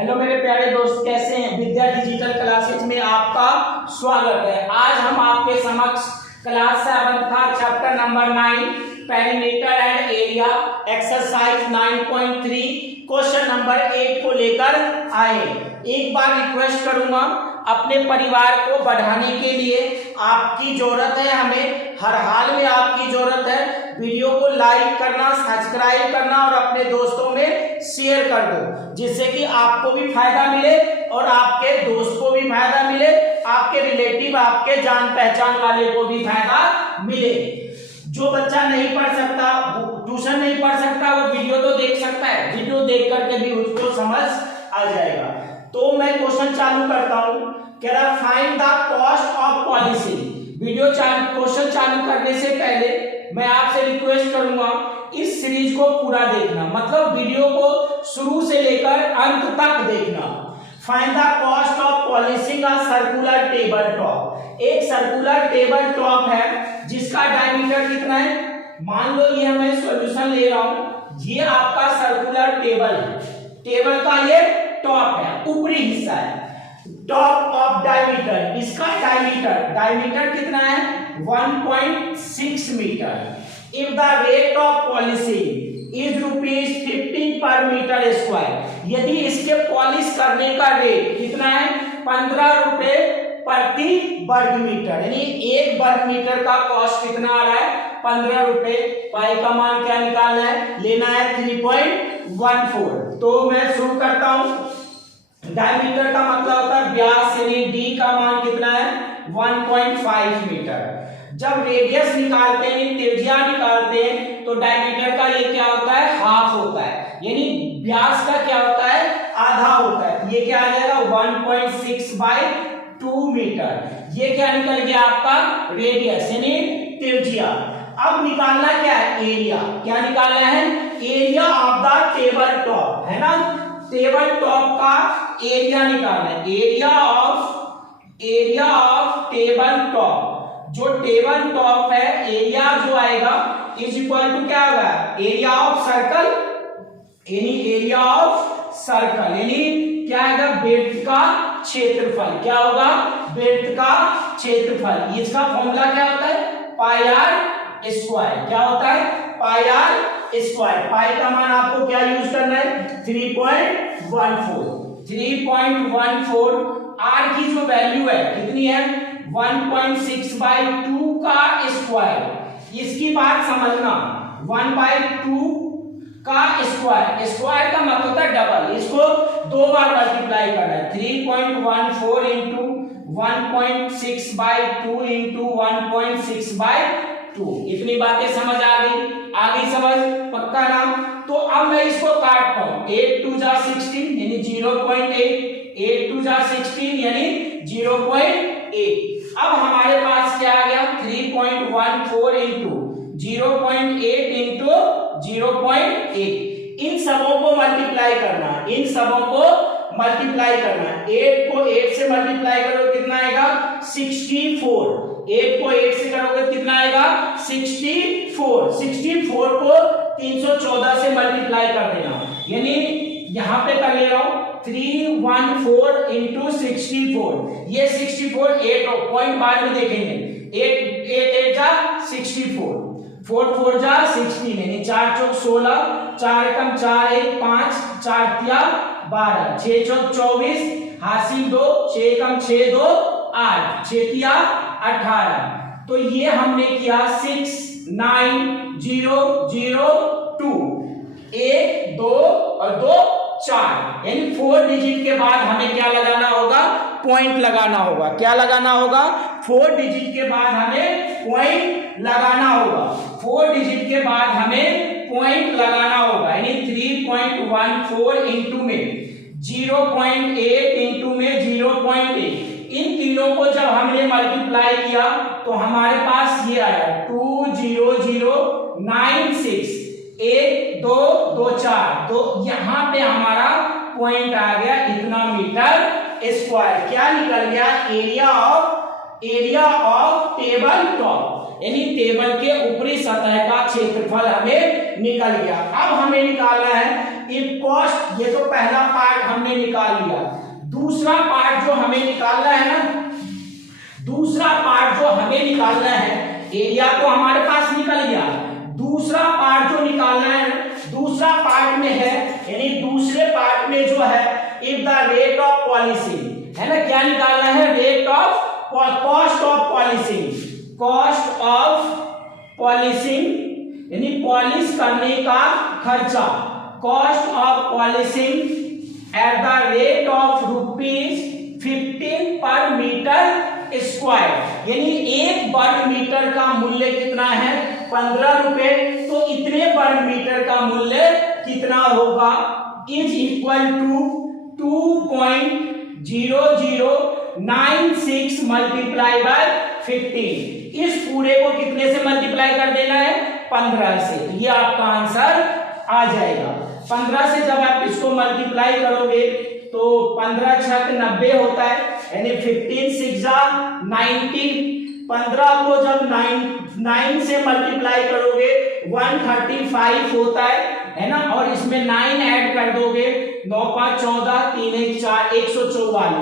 Hello मेरे प्यारे दोस्त, कैसे हैं? विद्या डिजिटल क्लासेज में आपका स्वागत है। आज हम आपके समक्ष क्लास 7 का chapter number 9 perimeter and area exercise 9.3 question number 8 को लेकर आए। एक बार रिक्वेस्ट करूंगा, अपने परिवार को बढ़ाने के लिए आपकी जरूरत है, हमें हर हाल में आपकी जरूरत है। वीडियो को लाइक करना, सब्सक्राइब करना और अपने दोस्तों में शेयर कर दो, जिससे कि आपको भी फायदा मिले और आपके दोस्त को भी फायदा मिले, आपके रिलेटिव, आपके जान पहचान वाले को भी फायदा मिले। जो बच्चा नहीं पढ़ सकता, ट्यूशन नहीं पढ़ सकता, वो वीडियो तो देख सकता है, वीडियो देख करके भी उसको समझ आ जाएगा। तो मैं क्वेश्चन चालू करता हूं। कह रहा find the cost of policy. Question चालू करने से पहले मैं आपसे रिक्वेस्ट करूंगा, इस सीरीज को पूरा देखना, मतलब वीडियो को शुरू से लेकर अंत तक देखना। Find the cost of polishing a circular table top. एक सर्कुलर टेबल टॉप है जिसका डायमीटर कितना है। मान लो ये मैं सॉल्यूशन ले रहा हूं, ये आपका सर्कुलर टेबल है, टेबल का ये टॉप है, ऊपरी हिस्सा है, टॉप ऑफ डायमीटर। इसका डायमीटर कितना है? 1.6 metre. If the rate of polishing is ₹15 per metre square. यदि इसके पॉलिश करने का रेट कितना है? 15 रुपए प्रति वर्ग मीटर, यानी एक वर्ग मीटर का कॉस्ट कितना आ रहा है? 15 रुपए। पाई का मान क्या निकालना है? लेना है 3.14। तो मैं शुरू करता हूं। डायमीटर का मतलब होता है व्यास, यानी डी का मान कितना है? 1.5 मीटर। जब रेडियस निकालते हैं, त्रिज्या निकालते हैं, तो डायमीटर का ये क्या होता है? हाफ होता है, यानी व्यास का क्या होता है? आधा होता है। ये क्या आ जाएगा? 1.6/2 मीटर। ये क्या निकल गया आपका? रेडियस यानी त्रिज्या। अब निकालना क्या है? एरिया। क्या निकालना है? Area of the table top, है ना? टेबल टॉप का एरिया निकालना है। Area of table top. जो टेबल टॉप है, एरिया जो आएगा इज इक्वल टू क्या होगा? एरिया ऑफ सर्कल, यानी एरिया ऑफ सर्कल यानी क्या आएगा? बेड्थ का क्षेत्रफल। क्या होगा? बेड्थ का क्षेत्रफल। इसका फॉर्मूला क्या होता है? पाई आर स्क्वायर। क्या होता है? पाई आर स्क्वायर। पाई का मान आपको क्या यूज करना है? 3.14। 3.14। आर की जो वैल्यू है कितनी है? 1.6/2 का स्क्वायर। इसकी बात समझना, 1/2 का स्क्वायर। स्क्वायर का मतलब होता है डबल। इसको 2 बार मल्टीप्लाई करना है। 3.14 इंटू 1.6/2 इंटू 1.6/2। इतनी बातें समझ आ गई समझ? पक्का ना? तो अब मैं इसको काटता हूं। 8 2 जा 16 यानी 0.8। 8 2 जा 16 यानी 0.8। अब हमारे पास क्या आ गया? 3.14 इंटू 0.8 इंटू 0.8। इन सबों को मल्टीप्लाई करना, 8 को 8 से मल्टीप्लाई करो कितना आएगा? 64। 8 को 8 से करोगे कितना आएगा? 64। 64 को 314 से मल्टीप्लाई कर देना, यानी यहां पे कर ले रहा हूं 314 इंटू 64। ये 64 8 पॉइंट बाद में देखेंगे। 8 जा 64, 4 4 जा 16 यानी 4 चौक 16, 4 एकम 4 1 5, 4 तिया 12, 6 चौक 24, हासिल 2, 6 एकम 6 2 8, 6 तिया 18। तो ये हमने किया 6 9 0 0 2, 1 2 और 2 4, यानी 4 डिजिट के बाद हमें क्या लगाना होगा? पॉइंट लगाना होगा। क्या लगाना होगा? 4 डिजिट के बाद हमें पॉइंट लगाना होगा। 4 डिजिट के बाद हमें पॉइंट लगाना होगा, यानी 3.14 इंटू में 0.8 इंटू में 0.8। इन तीनों को जब हमने मल्टीप्लाई किया तो हमारे पास ये आया 20096, 1 2 2 4। तो यहां पे हमारा पॉइंट आ गया इतना मीटर स्क्वायर। क्या निकल गया? Area of area of table top, यानी टेबल के ऊपरी सतह का क्षेत्रफल हमें निकल गया। अब हमें निकालना है इफ कॉस्ट, ये तो पहला पार्ट हमने निकाल लिया। दूसरा पार्ट जो हमें निकालना है ना, दूसरा पार्ट जो हमें निकालना है, एरिया तो हमारे पास निकल गया, दूसरा पार्ट जो निकालना है, दूसरा पार्ट में है, यानी दूसरे पार्ट में जो है if the rate of polishing है ना, क्या निकालना है, rate of cost of polishing, cost of polishing यानी पॉलिश करने का खर्चा, cost of polishing at the rate of ₹15 per metre square, यानी एक वर्ग मीटर का मूल्य कितना है, 15 रुपए। तो इतने वर्ग मीटर का मूल्य कितना होगा, is equal to 2.0096 multiply by 15। इस पूरे को कितने से मल्टीप्लाई कर देना है, 15 से। ये आपका आंसर आ जाएगा। 15 से जब आप इसको मल्टीप्लाई करोगे तो 15 छक 90 होता है, यानी 15 6 90। 15 को जब 9 से मल्टीप्लाई करोगे 135 होता है ना, और इसमें 9 ऐड कर दोगे, 9 5 14 3 1 4 144,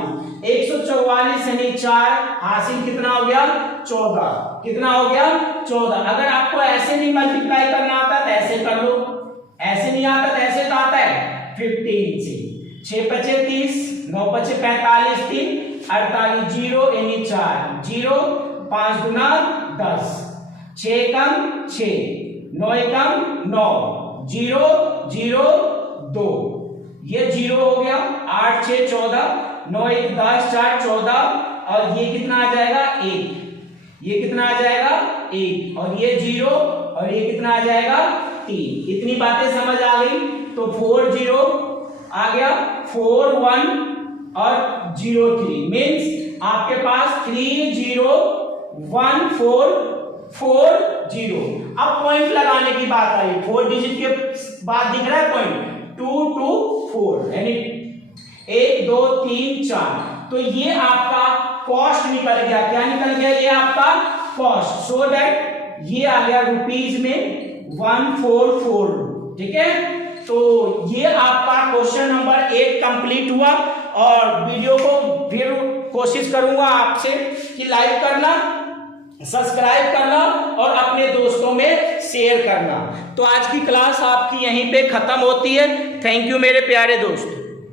144 यानी 4 हासिल कितना हो गया, 14। कितना हो गया, 14। अगर आपको ऐसे नहीं मल्टीप्लाई करना आता तो ऐसे कर लो, ऐसे नहीं आता तो ऐसे तो आता है 15 से। 6 5 30, 9 5 45, 3 48, 0 यानी 4, 0 5 गुना 10, 6 कम 6, 9 कम 9, 0 0 2, ये 0 हो गया, 8 6 14, 9 1 10, 4 14, और ये कितना आ जाएगा 1, ये कितना आ जाएगा 1, और ये 0, और ये कितना आ जाएगा 3। इतनी बातें समझ आ गई। तो 4 0 आ गया, 4 1 और 0 3, मीन्स आपके पास 3 0 1 4 4 0। अब पॉइंट लगाने की बात आई, 4 डिजिट के बाद दिख रहा है पॉइंट, 2 2 4, यानी 1 2 3 4। तो ये आपका कॉस्ट निकल गया। क्या निकल गया, ये आपका कॉस्ट। सो दैट ये आ गया रुपीज में 144। ठीक है, तो ये आपका क्वेश्चन नंबर 8 कंप्लीट हुआ। और वीडियो को फिर कोशिश करूंगा आपसे कि लाइक करना, सब्सक्राइब करना और अपने दोस्तों में शेयर करना। तो आज की क्लास आपकी यहीं पे खत्म होती है। थैंक यू मेरे प्यारे दोस्त।